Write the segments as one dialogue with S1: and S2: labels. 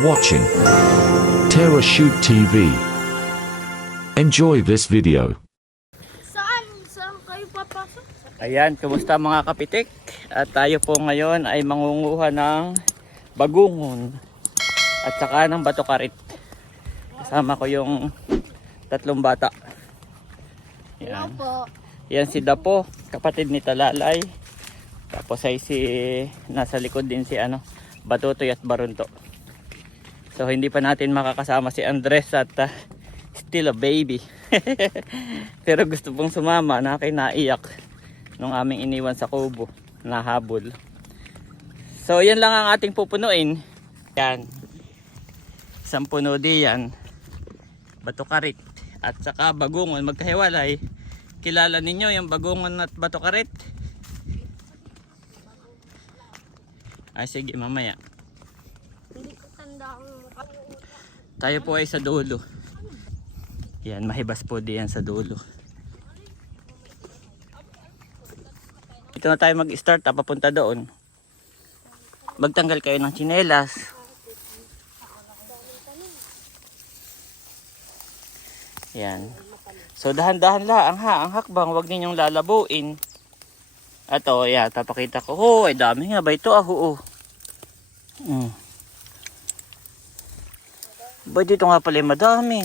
S1: Are watching Terra Shoot TV. Enjoy this video.
S2: Saan? Saan kayo papasok?
S3: Ayan, kumusta mga kapitik? At tayo po ngayon ay mangunguha ng bagungon at saka ng bato karit. Kasama ko yung tatlong bata.
S2: Hello
S3: Yan.
S2: po.
S3: Yan si Dapo, kapatid ni Talalay. Tapos ay si nasa likod din si ano, Batutoy at Barunto. So hindi pa natin makakasama si Andres at ah, still a baby. Pero gusto pong sumama na naiyak nung aming iniwan sa kubo nahabol. So yan lang ang ating pupunuin. Yan. Isang puno diyan. Batukarit at saka bagungon magkahiwalay. Kilala ninyo yung bagungon at batukarit? Ay sige mamaya.
S2: Hindi ko tanda ang mukha.
S3: Tayo po ay sa dulo. Yan, mahibas po diyan sa dulo. Ito na tayo mag-start, ah, papunta doon. Magtanggal kayo ng tsinelas. Yan. So dahan-dahan lang ha, ang hakbang, wag ninyong lalabuin. Ato, yeah, tapakita ko. Oh, ay dami nga ba ito ah, oo. Mm. Ba dito nga pala madami.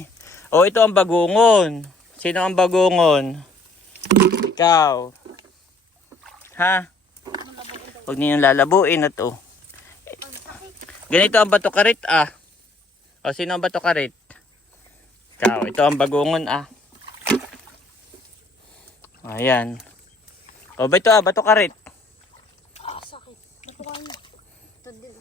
S3: Oh, ito ang bagungon. Sino ang bagungon? Ikaw. Ha? Huwag ninyong lalabuin at oh. Ganito ang bato karit ah. O sino ang bato karit? Ikaw, ito ang bagungon ah. Ayan. O ba ito ah, bato karit?
S2: Ah, sakit. Bato.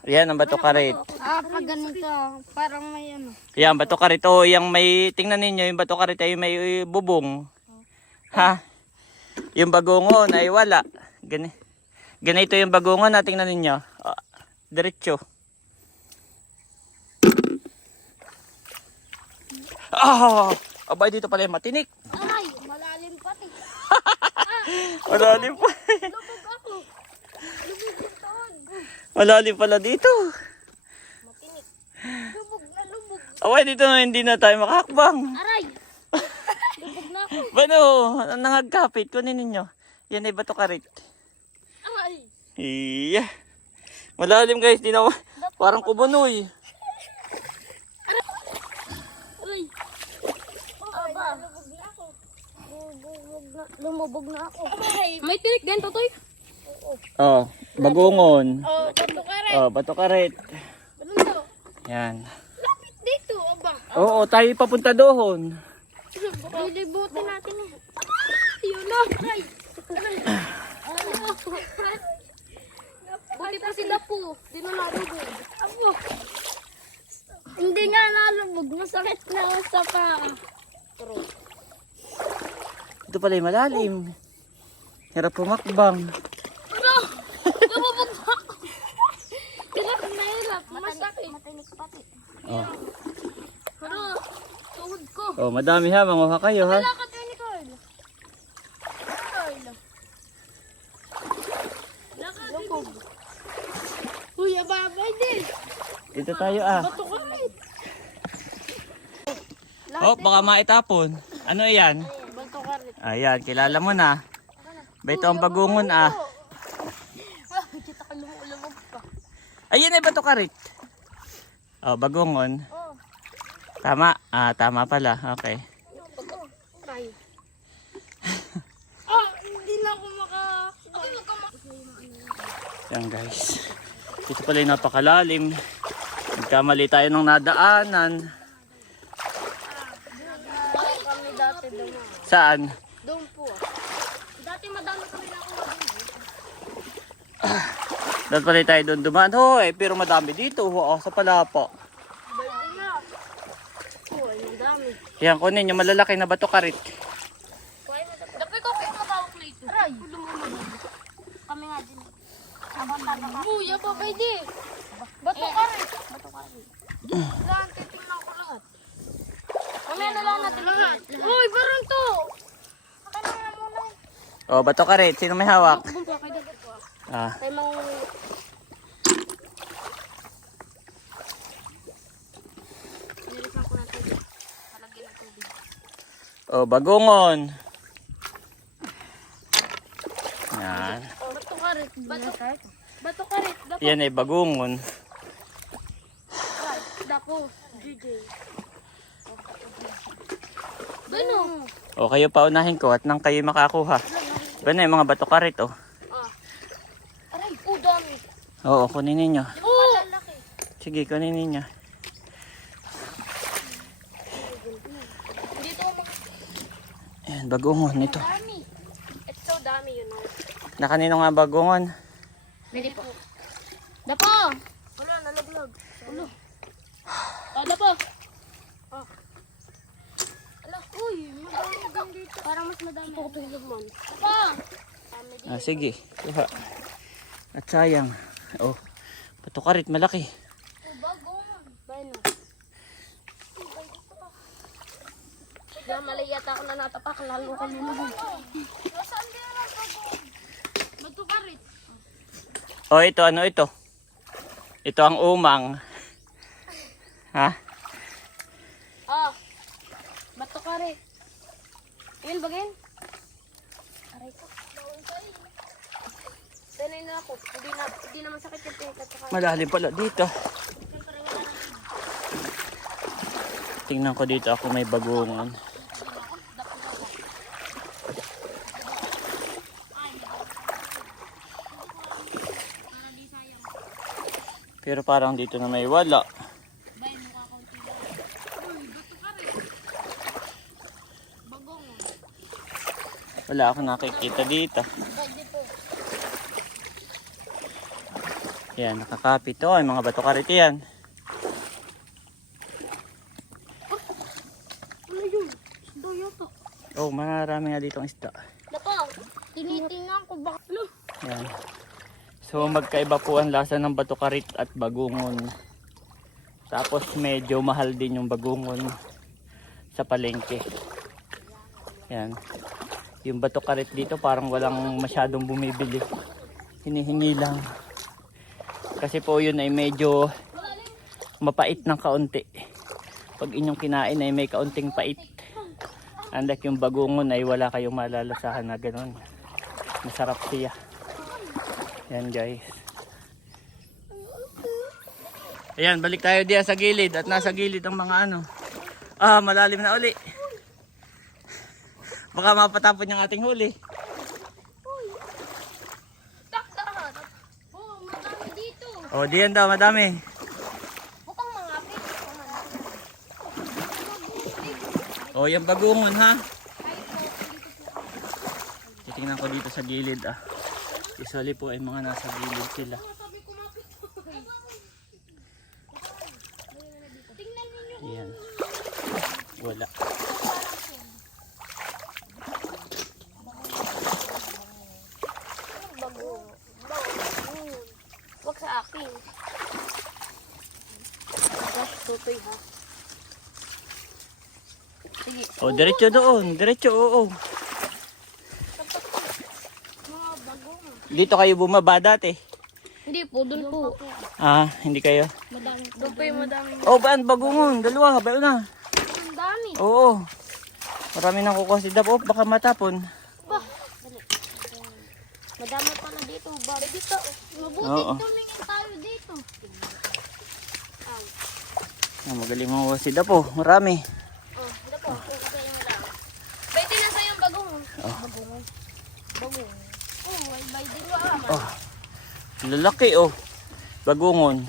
S3: Ayan ang bato karit.
S2: Ah, pag ganito, parang may ano.
S3: Yan, bato karit. O, yung may, tingnan ninyo, yung bato karit ay may bubong. Ha? Yung bagungon ay wala. Gani. Ganito yung bagungon na, tingnan ninyo. Ah, diretso. Ah! Abay, dito pala yung matinik.
S2: Aray, malalim pati.
S3: Malalim pa.
S2: Lubog ako. Lubog yung taon.
S3: Malalim pala dito.
S2: Matinik. Lubog na lubog.
S3: Abay, dito hindi na tayo makakbang.
S2: Aray! lubog na ako.
S3: Bano, nangagkapit. Kunin ninyo. Yan ay bato karit.
S2: Aray!
S3: Iya. Malalim guys, di na parang kubunoy.
S2: Aray! Aba. Lubog na ako. Lubog na, lumubog na ako. May tinik din, Totoy.
S3: Oh, bagungon.
S2: Oh, bato ka rin.
S3: Oh, bato karit.
S2: Ano to?
S3: Yan.
S2: Lapit dito, aba.
S3: Oo, tayo papunta doon.
S2: Lilibutin natin eh. Yun na. Aray. Aray. Ano? Buti pa si Dapo. Di na nalubog. Apo. Hindi nga nalubog. Masakit na ako sa pa.
S3: Ito pala yung malalim. Hirap pumakbang.
S2: Ano? Lumubog na ako. Hirap na hirap. Masakit. Matinik pati.
S3: Oh.
S2: Pero, tuhod ko.
S3: Oh, madami ha, manguha kayo ha.
S2: Lakad kayo ni Carl. Carl. Lakad Lubog. Uy, ababay din.
S3: Dito tayo ah.
S2: Bato ka rin.
S3: Oh, baka maitapon. Ano yan?
S2: Bato ka rin.
S3: Ayan, kilala mo na. Ba ito ang bagungon ah.
S2: Ka.
S3: Ayun ay bato karit. Oh, bagungon.
S2: Oh,
S3: Tama. Ah, tama pala. Okay.
S2: Try. ah, hindi na ako maka... Ma-
S3: Yan guys. Ito pala yung napakalalim. Nagkamali tayo ng nadaanan.
S2: Doon.
S3: Saan?
S2: Doon po ah. Dati madami kami na ako
S3: Dapat pala tayo doon dumaan. Hoy, pero madami dito. Oo, sa palapa. Yan, kunin yung malalaki na bato karit.
S2: Oh, bato ka rin.
S3: Sino may hawak?
S2: Bumpo kay dagat ko.
S3: Ah.
S2: Kay mang
S3: Oh, bagongon. Yan.
S2: Bato ka rin. Bato, bato ka rin.
S3: Yan ay bagongon.
S2: Dako. DJ. Doon
S3: o. O, kayo paunahin ko at nang kayo makakuha. Ganun yung mga bato karit oh.
S2: Ah. Aray. Oh, dami.
S3: Oo, kunin ninyo.
S2: Oh!
S3: Sige, kunin ninyo.
S2: Ako.
S3: Ayan, bagungon ito.
S2: Dami. It's so dami, you know.
S3: Na kanino nga bagungon?
S2: Hindi po. Dapo! Wala, nalaglag. Ulo. Oh, dapo. Oh. Ala, uy, madami din dito. Parang mas madami. Ito ko. Dapo! Dami din.
S3: Ah, sige. Kuha. At sayang. Oh, bato karit malaki.
S2: Oh, bagong. Bayan na. Kaya mali yata ako na natapak, lalo ka lulubog. Nasaan din ang bagong? Magtukarit.
S3: Oh, ito ano ito? Ito ang umang. Ha?
S2: Ah. Bato kare. Yun bagin. Aray ko. Bawal ka eh. Sanay na ako. Hindi na hindi naman sakit yung tingkat sa kanya.
S3: Malalim pala dito. Tingnan ko dito ako may bagungon. Pero parang dito na may wala. Wala ako nakikita dito.
S2: Pwede po.
S3: Yan, nakakapit. Oh, yung mga bato karit yan.
S2: Ano yun? Isda yata.
S3: Oh, marami nga ditong isda.
S2: Dapo. Tinitingnan ko baka. Ano?
S3: Yan. So magkaiba po ang lasa ng bato karit at bagungon. Tapos medyo mahal din yung bagungon sa palengke. Yan. Yung bato karit dito parang walang masyadong bumibili. Hinihingi lang. Kasi po yun ay medyo mapait ng kaunti. Pag inyong kinain ay may kaunting pait. Unlike yung bagungon ay wala kayong malalasahan na ganun. Masarap siya. Yan guys. Ayan, balik tayo diyan sa gilid at nasa gilid ang mga ano. Ah, malalim na uli. Baka mapatapon yung ating huli.
S2: Takdahan. Oh, madami dito.
S3: O, diyan daw, madami.
S2: Bukang mga pit.
S3: O, yung bagungon ha. Titingnan ko dito sa gilid ah. Isali po ay mga nasa gilid sila. Ayan. Wala.
S2: Bago. Bago. Huwag sa akin. Gosh, tutoy ha. Sige.
S3: O, diretso doon. Diretso, oo.
S2: Mga.
S3: Dito kayo bumaba dati.
S2: Hindi po, dun po.
S3: Ah, hindi kayo.
S2: Madami. Doon po yung madaming.
S3: Oh, ba ang bagungon? Dalawa, ba na?
S2: Ang dami.
S3: Oo. Marami nang kukuha si Dap. Oh, baka matapon.
S2: Ba? Madami pala dito. Ba? Dito. Mabuti
S3: Oo.
S2: tumingin tayo dito.
S3: Ah, magaling mo si Dap. Oh, marami.
S2: Oh, ito po. Kung kasi yung lang. Pwede na sa yung bagong.
S3: Oh.
S2: Bagong. Bagong. Oh, may bay din wa ah.
S3: Oh. Lalaki oh. Bagungon.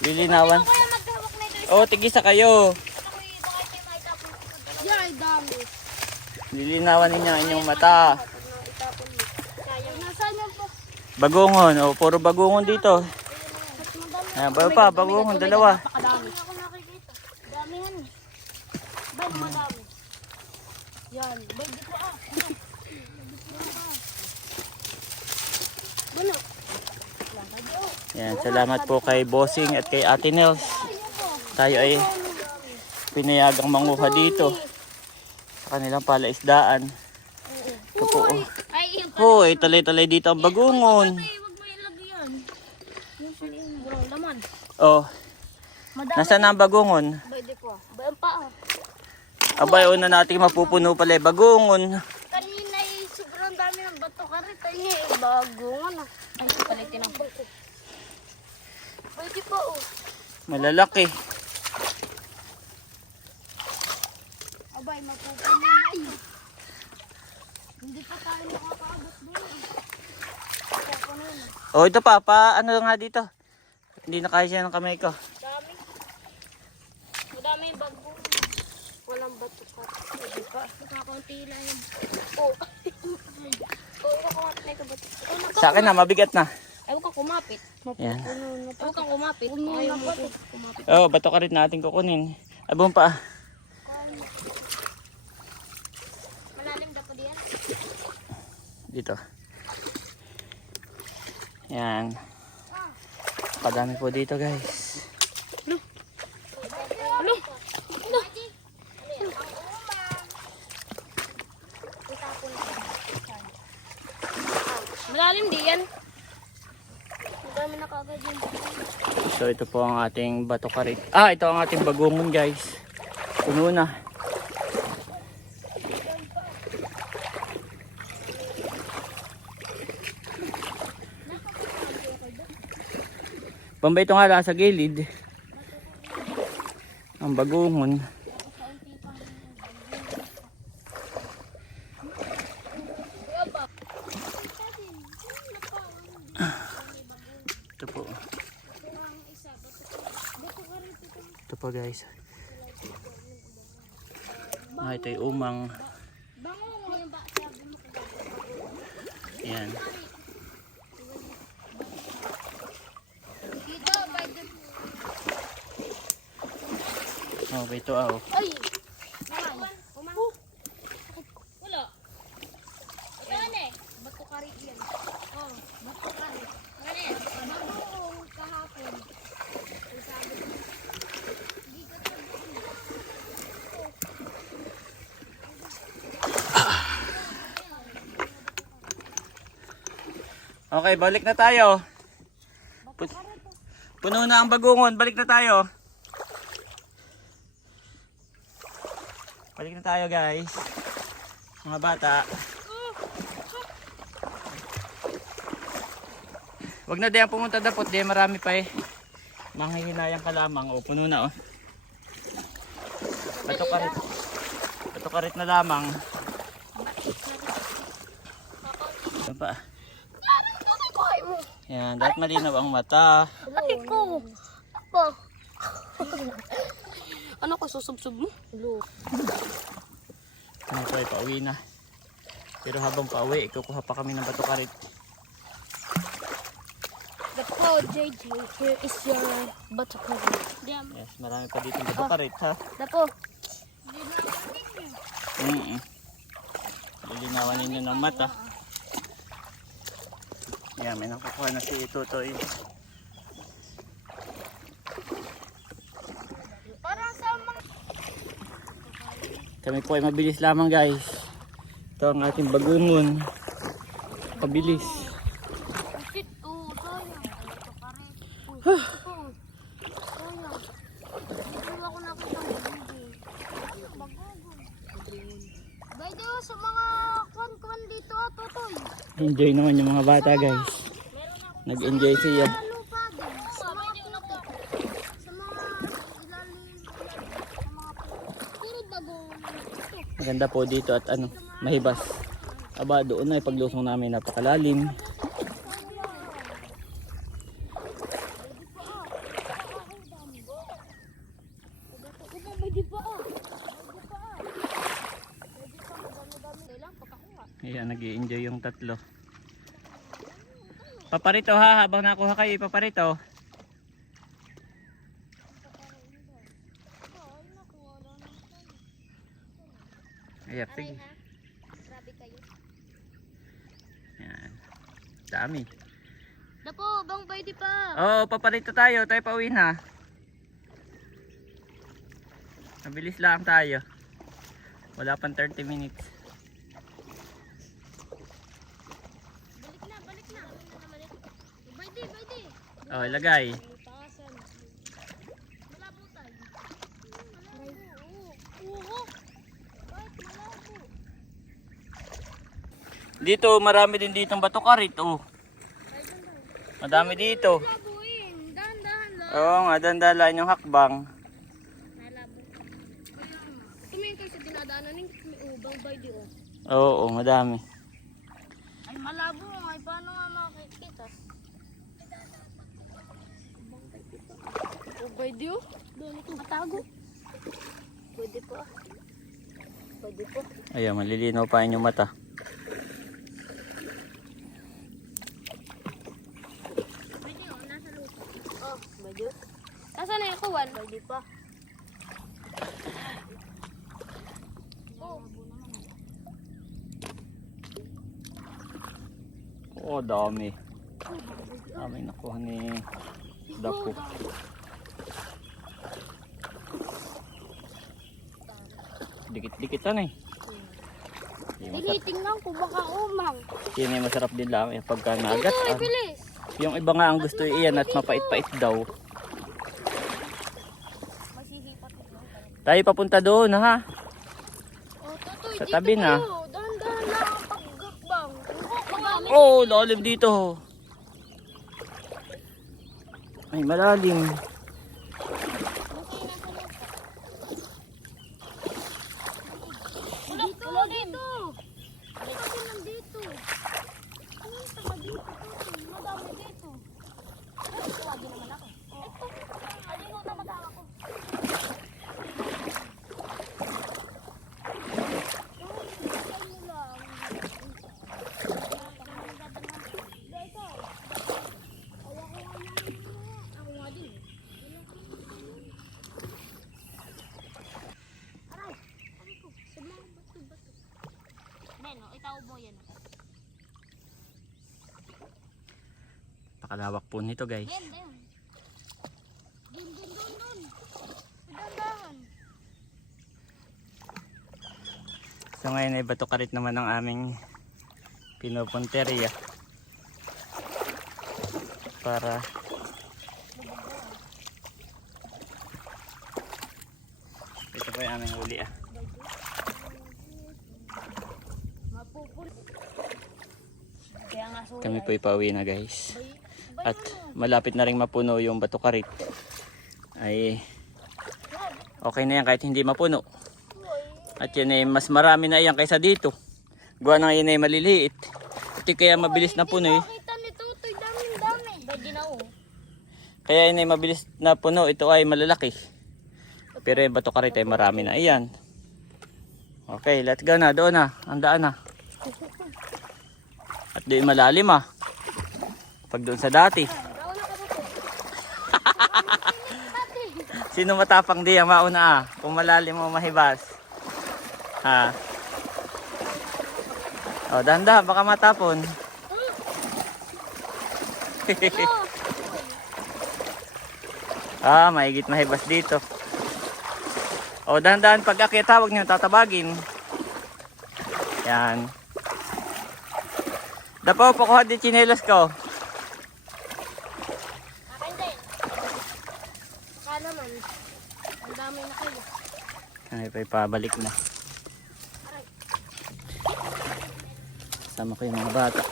S3: Lilinawan.
S2: Ito.
S3: Oh, tigisa kayo. Lilinawan ninyo ang inyong mata. Bagungon. Oh, puro bagungon dito. Ayan, pa, bagungon, dalawa.
S2: Napakadami. Ako nakikita. Dami yan. Bay, madami. Yan. Bay, dito ah. Ano?
S3: Yan, salamat po kay Bossing at kay Ate Nels. Tayo ay pinayagang manguha dito sa kanilang palaisdaan. Ito po. oh. Hoy, talay-talay dito ang bagungon.
S2: Yung yung.
S3: Oh. Nasaan na ang bagungon?
S2: Ah.
S3: Abay, una natin mapupuno pala yung bagungon.
S2: Kanina ay sobrang dami ng bato karita niya eh. Bago nga na. Ay, palitin ang bato. Pwede pa oh.
S3: Malalaki.
S2: Abay, mapupunin na yun. Hindi pa tayo nakakaabot doon eh. Mapupunin na.
S3: O, ito pa, pa, ano nga dito? Hindi na kaya siya ng kamay ko.
S2: Dami. Madami yung bago. Walang bato pa. Pwede pa. Nakakunti lang yung Oh. Oo, kukumapit na ito bato. Oh,
S3: Sa akin na, mabigat na.
S2: Ayaw ka kumapit.
S3: Yan.
S2: Ayaw kang kumapit. Ayaw mo ko kumapit.
S3: Oh, bato ka rin natin kukunin. Abong pa.
S2: Malalim daw pa diyan.
S3: Dito. Yan. Kadami po dito guys.
S2: Ano? Ano? Malalim di Madami na kagad yung
S3: So ito po ang ating bato karit. Ah, ito ang ating bagungon guys. Puno na. Pambay ito nga lang sa gilid. Ang bagungon. Ito po. Ito po guys. Ah, ito yung umang. Yan. Oh, ito ah. oh.
S2: Ay! Naman. Umang. Wala. Ito ano eh? Bato kari yan. Oh, bato kari. Ano yan? Bagoong kahapon. Ay sabi ko. Hindi ka
S3: Okay, balik na tayo. Pu- Puno na ang bagungon. Balik na tayo. Balik na tayo guys. Mga bata. Wag na diyan pumunta dapot. Diyan marami pa eh. Manghihinayang ka lamang. O, puno na oh. Bato karit. Bato karit na lamang. Ano pa? Yan, dapat malinaw ang mata.
S2: Ay ko. Apa? ano ko susubsub mo? Hello.
S3: Ano po, ay pauwi na. Pero habang pauwi, ikukuha pa kami ng bato karit.
S2: The po, JJ, here is your buttercup. Diyan.
S3: Yes, marami pa dito bato karit ha.
S2: The po.
S3: Mm -mm. Lilinawan ninyo ng mata. Yan, may nakukuha na si Tutoy. Kami po ay mabilis lamang guys. Ito ang ating bagungon. Pabilis.
S2: Oh. Oh, ah.
S3: Enjoy naman yung bata guys. Nag-enjoy siya. Maganda po dito at ano, mahibas. Aba, doon na ipaglusong namin napakalalim.
S2: Pwede pa ah. Pwede pa ah. Pwede pa madami-dami. Kailang pagkakuha.
S3: Ayan, nag enjoy yung tatlo. Paparito ha, habang nakuha kayo, paparito. Ayan, sige.
S2: Grabe kayo.
S3: Yan. Dami.
S2: Napo, bang pwede pa.
S3: Oo, oh, paparito tayo. Tayo pauwi na. Mabilis lang tayo. Wala pang 30 minutes. Oh, ilagay. Dito, marami din ditong batukarit, oh. Madami dito. Oo nga, dandalan yung hakbang.
S2: Tumingin kayo dinadaanan ng ubang bay oh.
S3: Oo, madami.
S2: Ay, malabo. Ay, paano nga? Di oh. Doon ito. Matago. Pwede pa. Pwede pa.
S3: Ayan, malilinaw pa inyong mata.
S2: Pwede oh. Nasa lupa. Oh, pwede. Nasaan na yung kuwan? Pwede pa. Oh.
S3: Dami. Dami nakuha ni Dapo. Dikit-dikitan eh. Masarap,
S2: Tinitingnan ko baka umang.
S3: yun ay masarap din lang eh, pagka nagat.
S2: Ito,
S3: ah.
S2: bilis.
S3: Yung iba nga ang gusto iyan at mapait-pait daw. Tayo papunta doon ha.
S2: Oh, tutoy,
S3: Sa tabi na.
S2: lang.
S3: Oh, lalim dito. Ay, malalim.
S2: Wala, wala dito. Wala din nandito. Ano yung tama dito? Tutoy? Madami dito. Ay, tawagin naman ako. Ito. Alin mo na matawa ko. Neno, itaw mo yan.
S3: Pakalawak po nito guys. So ngayon ay bato karit naman ang aming pinupunteriya. Para ito po yung aming huli ah. Kami po ipauwi na guys. At malapit na rin mapuno yung bato karit. Ay okay na yan kahit hindi mapuno. At yan ay mas marami na yan kaysa dito. Gawa na yan ay maliliit. Ito kaya mabilis na puno eh.
S2: Oh.
S3: Kaya yun ay mabilis na puno. Ito ay malalaki. Pero yung bato karit ay marami na. Ayan. Okay, let's go na. Doon na. Andaan na. At doon malalim ah. Pag doon sa dati. Sino matapang di ang mauna ah? Kung malalim mo mahibas. Ha? O, danda, baka matapon. ah, mahigit mahibas dito. O, dahan-dahan pag akit ha, huwag niyo tatabagin. Yan. Dapaw, pakuha din chinelas ko.
S2: Akin din. Sana man. Ang dami na kayo.
S3: Ay, pa ipabalik na. Sama ko yung mga bata.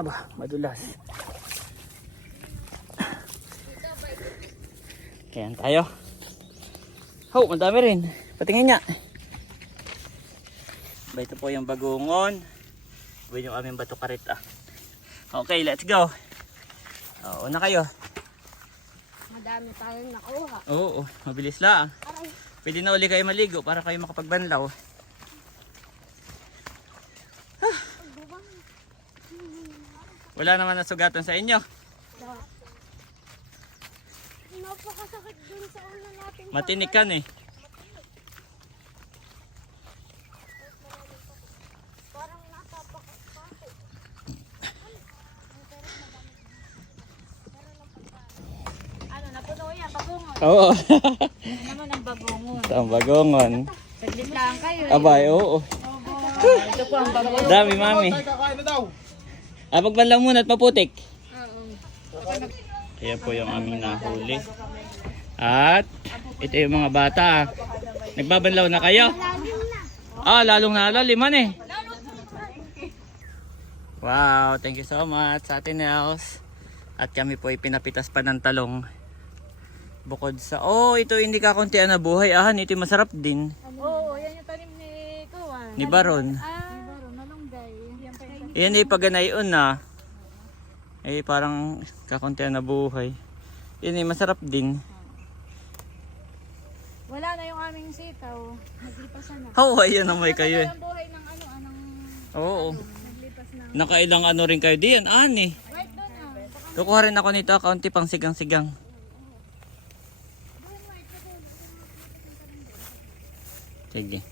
S3: Aba, madulas. Kaya tayo. Oh, madami rin. Patingin niya. Ba, ito po yung bagungon. Ba yung aming bato karita. Okay, let's go. Oh, una kayo.
S2: Madami tayong nakuha.
S3: Oo, mabilis lang.
S2: Aray.
S3: Pwede na uli kayo maligo para kayo makapagbanlaw. Ah. Wala naman nasugatan sa inyo.
S2: Napakasakit dun sa una natin.
S3: Matinikan eh.
S2: Parang napapakasakit. Ano, napuno yan, bagungon.
S3: Oo.
S2: Ano naman ang bagungon?
S3: Ito ang bagongon.
S2: Saglit lang kayo.
S3: Abay, oo.
S2: Ito po ang bagungon.
S3: Dami, mami. Ah, pagbanlaw muna at maputik. Kaya po yung aming nahuli. At ito yung mga bata. Nagbabanlaw na kayo? Ah, lalong nalaliman eh. Wow, thank you so much sa atin Nels. At kami po ay pinapitas pa ng talong. Bukod sa, oh, ito hindi ka kontian na buhay. Ah, ito masarap din.
S2: Oo, yan yung tanim ni Kuwan.
S3: Ni Baron.
S2: Ah, Baron, malunggay. Yan
S3: Yan ay paganayon na. Eh, parang kakuntian na buhay. Yan ay masarap din.
S2: Wala na yung aming sitaw. Naglipasan na.
S3: Oh, ayan naman kayo eh.
S2: Ang buhay ng ano, anong
S3: Oo.
S2: naglipas na.
S3: Nakailang ano rin kayo diyan, ani.
S2: Right doon ah.
S3: Kukuha rin ako nito, kaunti pang sigang-sigang. Sige.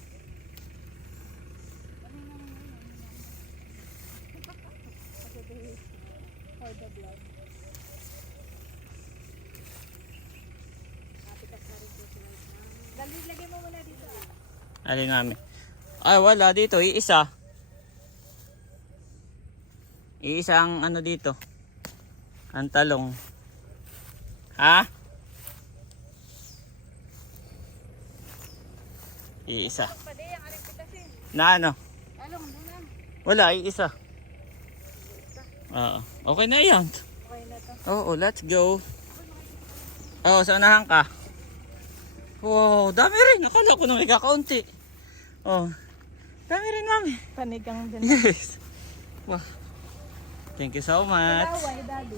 S2: Lagay mo muna dito.
S3: Alin namin? Ay, wala dito. Iisa. Iisa ang ano dito. Ang talong. Ha? Iisa. Na ano?
S2: Na.
S3: Wala, iisa. Oo. Okay na yan.
S2: Okay na to.
S3: Oo, let's go. Oo, sa unahan ka. Wow, dami rin. Akala ko nung ikakaunti. Oh, dami rin, mami.
S2: Panigang din.
S3: Yes. Wow. Thank you so much.
S2: Daddy.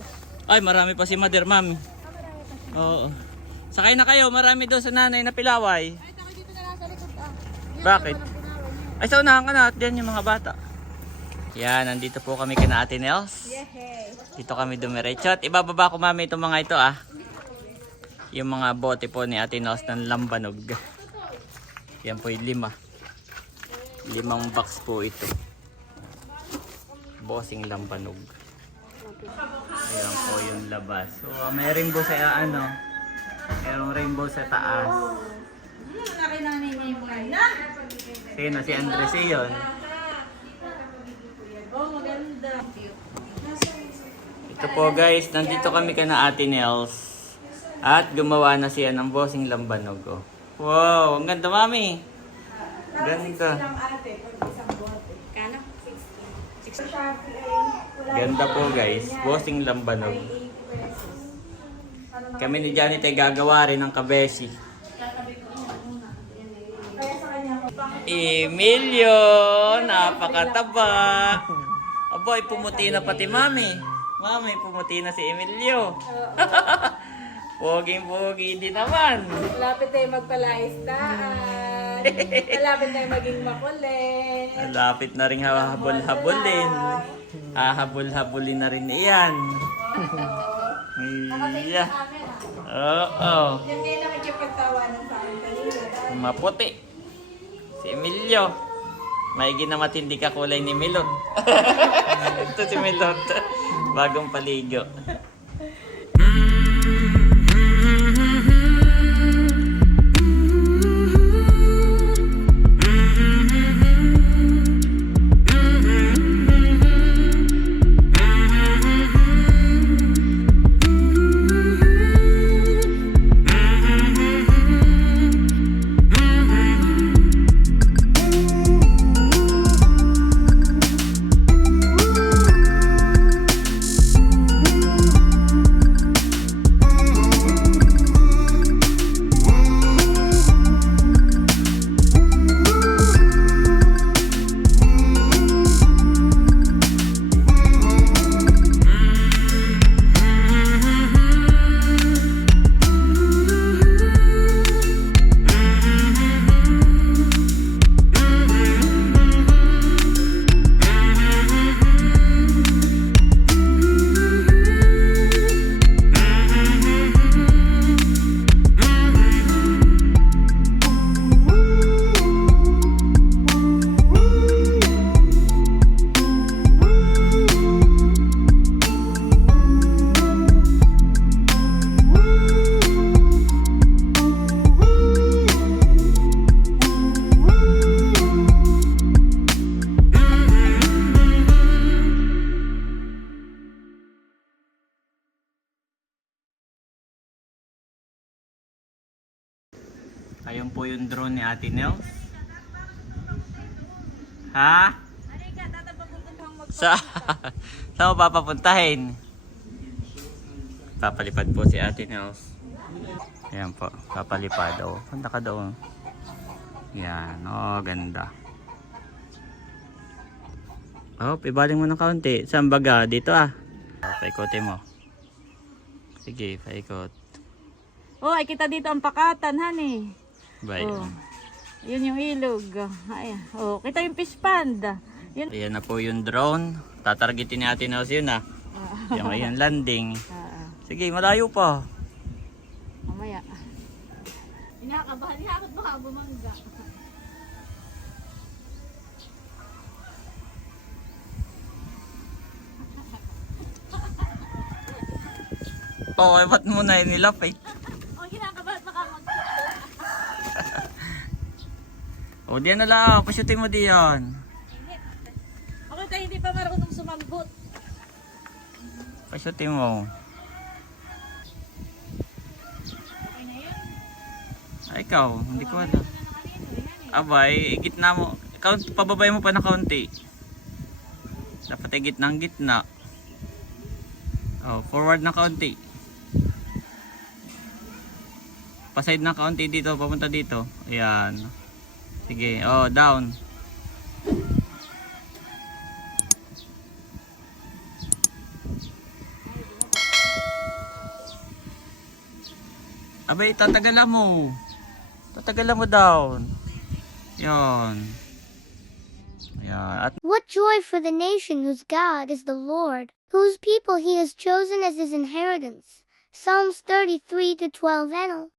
S3: Ay, marami pa si Mother, mami. Oo. Sakay na kayo, marami doon sa nanay na pilaway.
S2: Ay, taka dito na lang sa likod ah.
S3: Bakit? Ay, sa unahan ka na at yan yung mga bata. Yan, nandito po kami kina Ate Nels. Dito kami dumiretso. At ibababa ko mami itong mga ito ah. Yung mga bote po ni Ate Nels ng lambanog. Yan po yung lima. Limang box po ito. Bossing lambanog. Ayan po yung labas. So may rainbow sa ano. Merong rainbow sa taas.
S2: Laki na ninay mo na.
S3: Sino si Andres yun? Ito po guys, nandito kami kana Ate Nels. At gumawa na siya ng bossing lambanog. Oh. Wow, ang ganda mami. Ganda. Ganda po guys, bossing lambanog. Kami ni Janet ay gagawa rin ng kabeshi. Emilio, napakataba. Aboy, pumuti na pati mami. Mami, pumuti na si Emilio. Poging-pogi din naman.
S2: Malapit tayo magpalaistaan. Malapit tayo maging makulit.
S3: Malapit na rin habol-habulin. Hahabol-habulin na rin iyan. Iya. Oo.
S2: Yan kayo nakikipagtawanan sa akin kanina.
S3: Maputi. Si Emilio. Maigi na matindi ka kulay ni Milot. Ito si Milot. Bagong paligo. Yung drone ni Ate Nels. Ha? Sa Saan mo papapuntahin? Papalipad po si Ate Nels. Ayan po, papalipad. Oh, punta ka doon. Yan, oh, ganda. Oh, ibaling mo ng kaunti. Saan baga? Dito ah. Oh, paikotin mo. Sige, paikot.
S4: Oh, ay kita dito ang pakatan, honey.
S3: Bye.
S4: Oh. Yun yung ilog. Ay, oh, kita yung fish pond. Yun.
S3: Ayan na po yung drone. Tatargetin ni Ate Nels yun ah. Yung ayan landing.
S4: Ah, ah,
S3: Sige, malayo pa.
S4: mamaya. Inakabahan niya ako baka bumangga.
S3: Ba't mo na inilap eh?
S4: Oh, kinakabahan baka mag...
S3: O, diyan na lang. Pasyutin mo diyan.
S4: Okay tayo hindi pa marunong sumagbot.
S3: Pasyutin mo.
S4: Okay na yun.
S3: Ay, ikaw. Hindi ko alam. Abay, gitna mo. Count, pababay mo pa na kaunti. Dapat ay gitnang gitna. Oh, forward na kaunti. Paside na kaunti dito, papunta dito. Ayan. Sige, oh, down. Abay, tatagalan mo. Tatagalan mo down. Yan. At
S5: What joy for the nation whose God is the Lord, whose people he has chosen as his inheritance. Psalms 33 to 12 NL.